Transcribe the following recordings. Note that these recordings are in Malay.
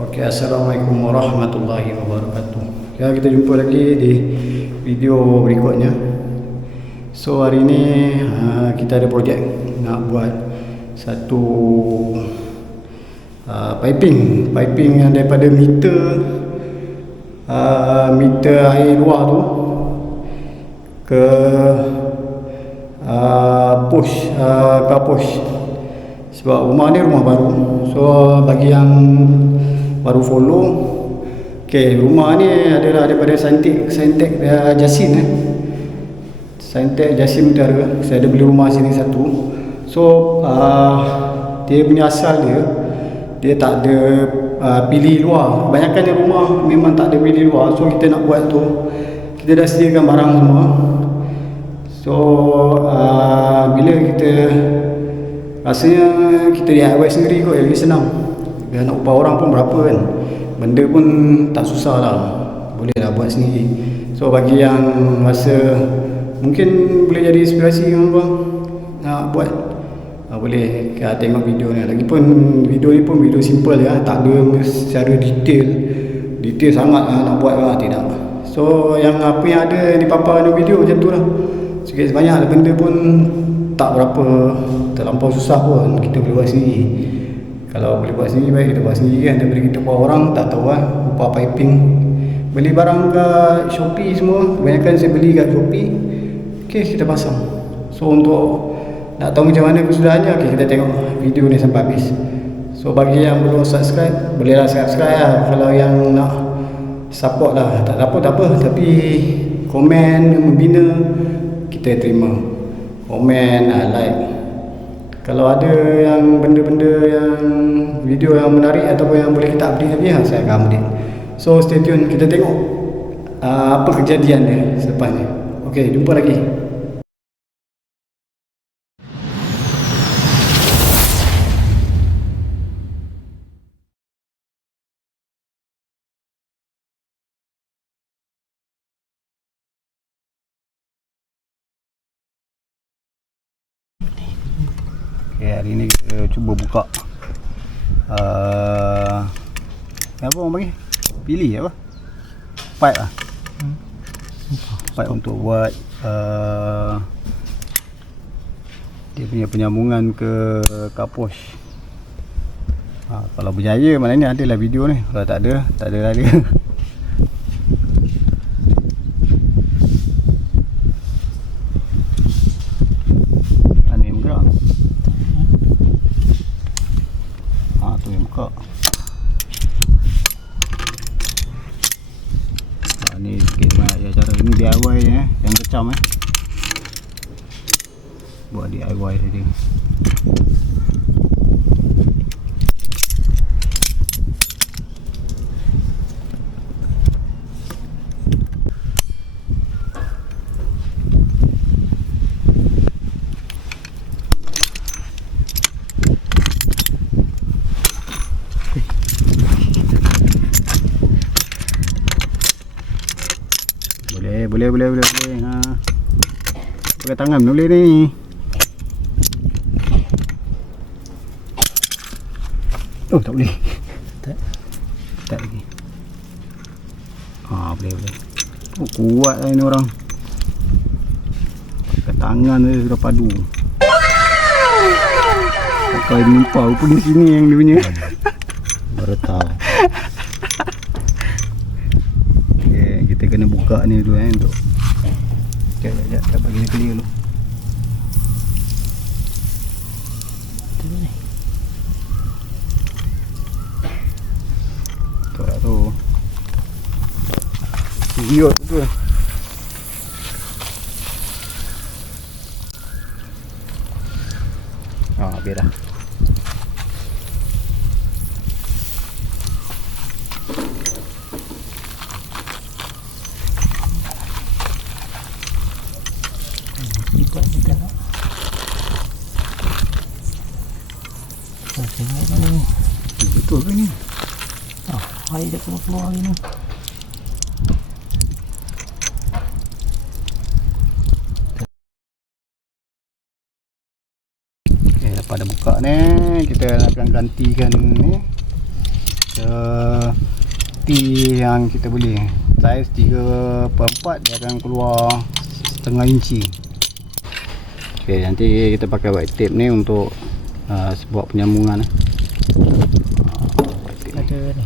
Okey, Assalamualaikum warahmatullahi wabarakatuh. Ya, kita jumpa lagi di video berikutnya. So hari ni kita ada projek nak buat satu piping yang daripada meter air luar tu ke push sebab rumah ni rumah baru. So bagi yang baru follow, okay, rumah ni adalah daripada Saintek Jasin Saintek Jasin Utara. Saya ada beli rumah sini satu. So dia punya asal dia tak ada pilih luar. Kebanyakannya rumah memang tak ada pilih luar. So kita nak buat tu, kita dah sediakan barang semua. So bila kita rasanya kita DIY sendiri kot, lagi senang. Dia nak upah orang pun berapa kan, benda pun tak susah lah, boleh lah buat sendiri. So bagi yang rasa mungkin boleh jadi inspirasi kan bang nak buat, boleh tengok video ni. Lagipun video ni pun video simple ya, tak ada secara detail sangat nak buat lah, tidak. So yang apa yang ada dipaparkan dalam video macam tu lah, sikit sebanyak benda pun tak berapa terlampau susah pun, kita boleh buat sendiri. Kalau boleh buat sendiri, baik kita buat sendiri kan, daripada kita buat orang tak tahu lah. Upah piping, beli barang kat Shopee semua, kebanyakan saya beli kat Shopee. Okay, kita pasang. So untuk nak tahu macam mana kesudahannya, okay, kita tengok video ni sampai habis. So bagi yang belum subscribe, bolehlah subscribe lah. Kalau yang nak support lah, tak apa, tapi komen yang membina kita terima. Komen, like. Kalau ada yang benda-benda yang video yang menarik ataupun yang boleh kita update lagi, saya akan update. So stay tune, kita tengok apa kejadian dia selepas ni. Okay, jumpa lagi. Okay, hari ni kita cuba buka apa orang panggil? Pilih apa? Pipe lah. Pipe untuk buat dia punya penyambungan ke kapos. Kalau berjaya maknanya adalah video ni. Kalau tak ada lah dia. Ni sikit banyak ya cara ni DIY yang kecam buat DIY saja. Boleh. Pakai tangan boleh ni. Oh, tak boleh. Tak lagi. Boleh. Oh, kuat lah ni orang. Pakai tangan dia sudah padu. Pakai nimpa pun di sini yang dia punya. Baru tahu. Kita kena buka ni dulu untuk sekejap kita bagi dia clear dulu. Tu dah tu video tu biar dah. Betul ke ni? Air dah keluar ni. Okay, lepas dah buka ni, kita akan gantikan ni ke T yang kita boleh. Saiz 3/4 dia akan keluar setengah inci. Okay, nanti kita pakai white tape ni untuk buat penyambungan. Ada ni.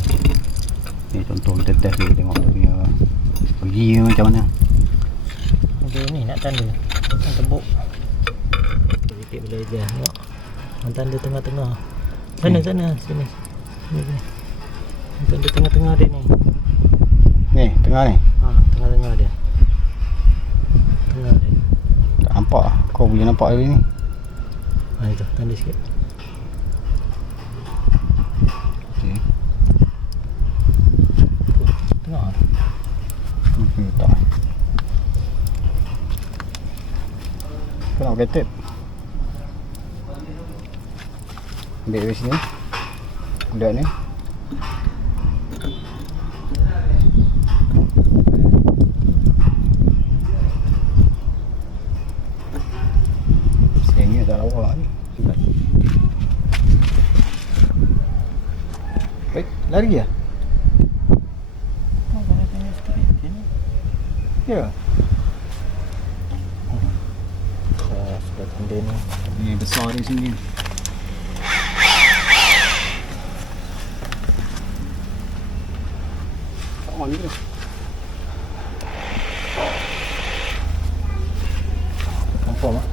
Ni contoh kita test dulu, tengok dia punya pergi macam mana. Ada ni nak tanda. Nak tembuk. Sedikit boleh je. Tengok. Tanda tengah-tengah. Sana sini. Sini. Tanda tengah-tengah dia ni. Ni, tengah ni. Tengah-tengah dia. Tengah dia. Tak nampak. Kau boleh nampak dari ni. Itu tanda sikit. Okey. Tengah. Tak. Kau nak pakai tape? Ambil dari sini. Budak ni. Sengit dah lawa ni. Baik, lari ya? Oh, kalau tengah straight sini. Ya. Sudah tanda ni. Ni besar di sini. On ke? Confirm ah.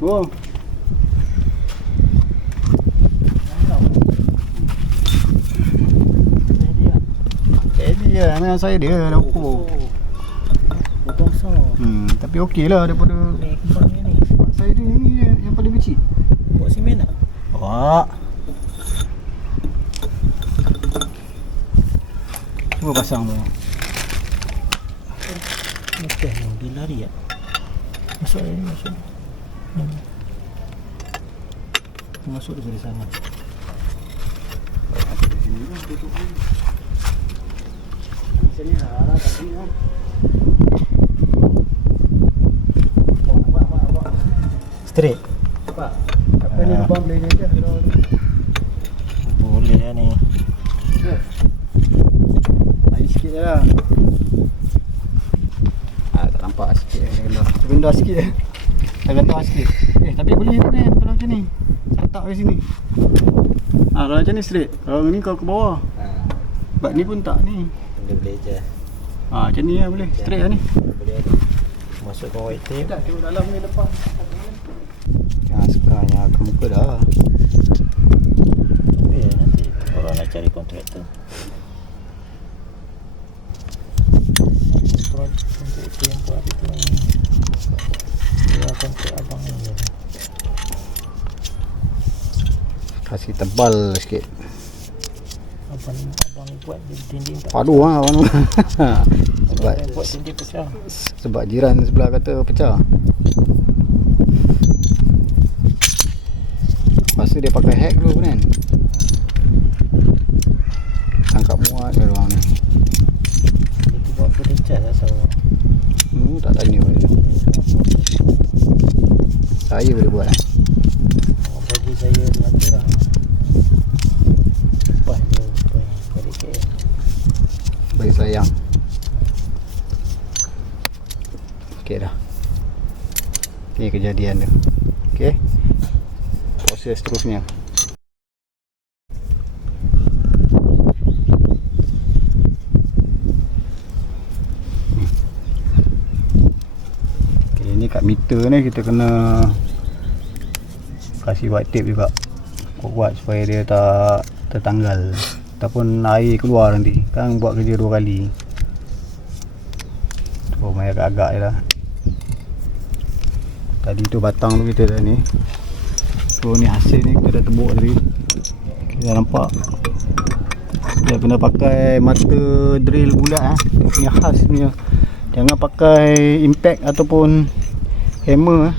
Oh. Dia memang saya dia dah ukur. Potong besar. Tapi okey lah daripada Ni kembangnya ni. saya dia ni yang paling kecil. Buat simen tak? Wah. Cuba pasang tu. Mesti dia lari tak? Masuk ni, masuk. Masuk dari sana. Sini arah kat sini kan. Straight. Pak. Apa ni lubang boleh ni je kalau boleh lah ni. air sikit je lah. Tak nampak sikit je. Rendah sikit je. Dah rendah sikit. Tapi boleh pun kan kalau macam ni. Letak kat sini. Kalau macam ni straight. Kalau ni kau ke bawah. Sebab ni pun tak ni. Dia boleh je. Macam ni lah boleh. Straight lah ni. Boleh. Masukkan white tape. Tak, tengok dalam ni lepas. Sekarangnya ke muka dah. Nanti orang nak cari kontraktor. Kontraktor yang buat itu dia kontrak abang ni. Kasih tebal sikit. Abang buat dinding tak. Padu lah abang tu. Sebab buat dinding pecah. Sebab jiran sebelah kata pecah. Lepas tu dia pakai hack dulu kan. Tangkap muat dia orang ni. Itu buat apa dia cas asal. Tak tanya pun. Saya boleh buat Bagi saya satu lah. Lepas dia balik ke. bagi sayang. Okey dah. Ni kejadian dia. Okey. Proses seterusnya. meter ni kita kena kasih white tape juga, kuat-kuat supaya dia tak tertanggal ataupun air keluar nanti. Kan buat kerja 2 kali. Oh, main agak-agak je lah. Tadi tu batang tu kita dah ni. So ni hasil ni kita dah tebuk tadi. Kita nampak. Kita kena pakai mata drill bulat dia punya khas punya. Jangan pakai impact ataupun hammer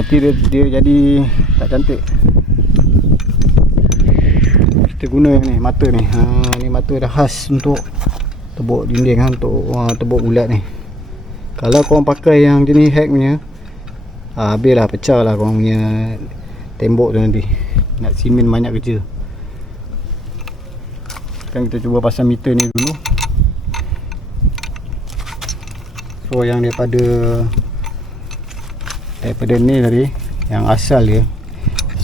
nanti dia jadi tak cantik. Kita guna ni mata ni. Ni mata dah khas untuk tebuk dinding untuk tebuk bulat ni. Kalau korang pakai yang jenis hack punya, habislah, pecah lah korang punya tembok tu nanti. Nak simen banyak kerja. Sekarang kita cuba pasang meter ni dulu. So yang daripada ni tadi, yang asal dia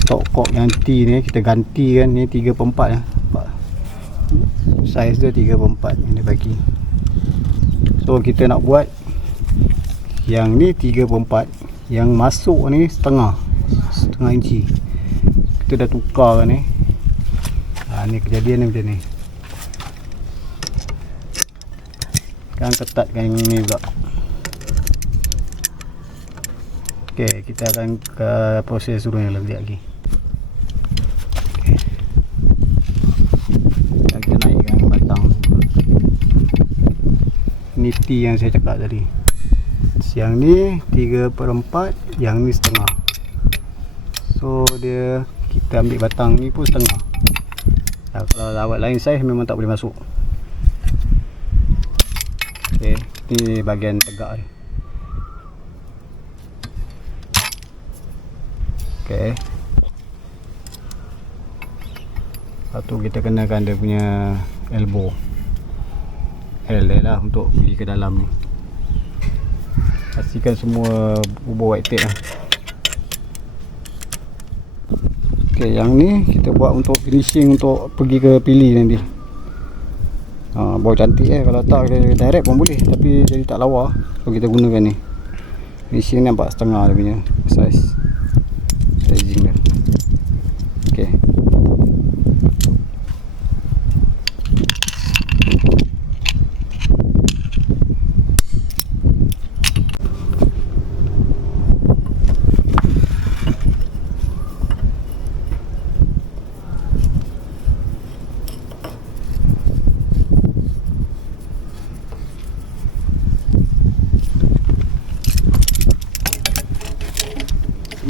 stok kok yang T ni kita ganti kan, ni 3/4 lah. Saiz dia 3/4 yang dia bagi. So kita nak buat yang ni 3/4, yang masuk ni setengah inci. Kita dah tukar kan ni. Ni kejadian ni macam ni. Sekarang ketatkan yang ni pula. Okey, kita akan ke proses turun yang lebih lagi. Okey. Kita naikkan batang. Ni T yang saya cakap tadi. Yang ni 3/4, yang ni setengah. So dia, kita ambil batang ni pun setengah. Kalau lawat lain saiz memang tak boleh masuk. Okey, ni bahagian tegak ni. Okey. Lepas tu kita kenakan dia punya elbow. L dia lah untuk pergi ke dalam ni. Pastikan semua bubur white tape lah. Okey, yang ni kita buat untuk finishing, untuk pergi ke pilih nanti. Bau cantik kalau tak direct pun boleh, tapi jadi tak lawa. So kita gunakan ni. Finishing ni nampak setengah dia punya saiz. Sizing dia. Okey.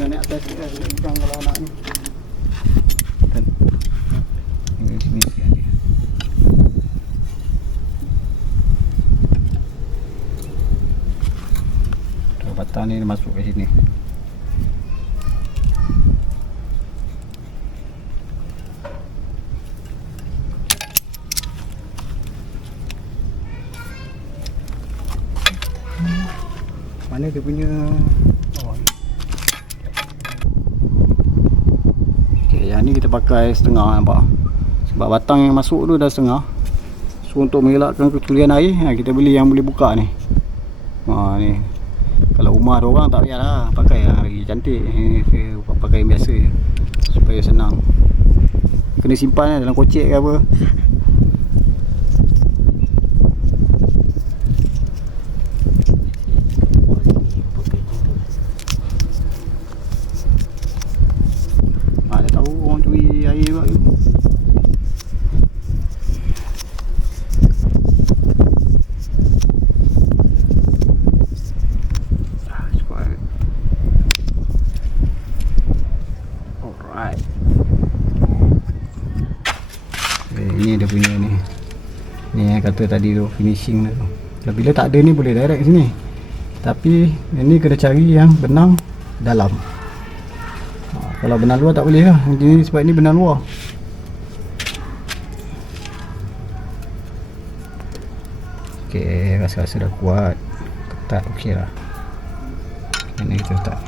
Naik atas dia, bukan kalau anak ni. Kan. Ini sini sikit dia. Tu batang ni masuk ke sini. Mana dia punya yang ni kita pakai setengah, nampak? Sebab batang yang masuk tu dah setengah. So untuk mengelakkan kecurian air, kita beli yang boleh buka ni. Ni. Kalau rumah ada orang tak payahlah pakai yang lagi cantik. Saya pakai yang biasa je, supaya senang. Kena simpan dalam kocek ke apa. Air juga tu. Alright. Ini dia punya ni. Ni yang kata tadi tu, finishing tu. Bila tak ada ni boleh direct sini. Tapi ini kena cari yang benang dalam. Kalau benang luar tak boleh lah. Jadi sebab ni benang luar. Okey, rasa-rasa dah kuat. Ketat okey lah. Ini kita letak.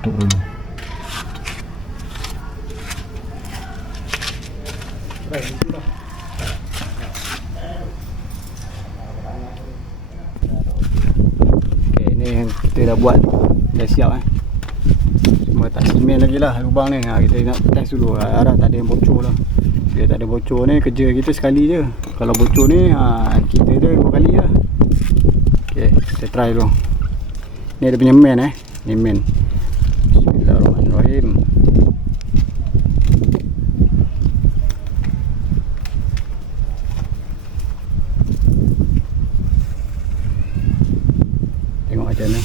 Tutup dulu. Okey, ni yang dia dah buat, dah siap cuma tak simen lagi lah lubang ni. Kita nak test dulu, harap tak ada yang bocor lah. Bila tak ada bocor ni, kerja kita sekali je. Kalau bocor ni, kita dia 2 kali lah. Ok, kita try dulu. Ni ada punya main ni main. Bismillahirrahmanirrahim. Tengok macam mana.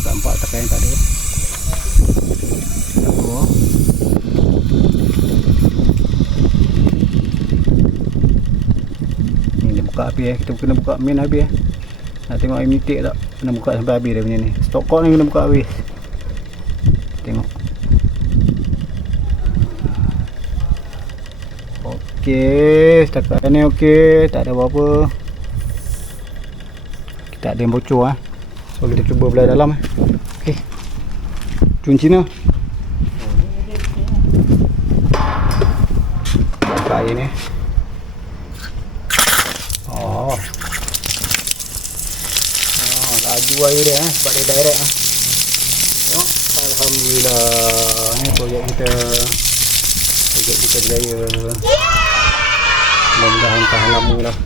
Tak nampak tekan tak ada. Tak keluar. Ni dia buka api kita kena buka main habis Nak tengok air mitik tak. Kena buka sampai habis dia punya ni. Stok kok ni kena buka habis. Tengok. Okey, setakat ni okey, tak ada apa-apa. Tak ada yang bocor So kita cuba belah dalam Okey. Cun Cina. Buka air ni. Laju air dia sebab dia direct Tengok. Alhamdulillah. Ni projek kita berjaya. Mudah-mudahan tahan lama lah.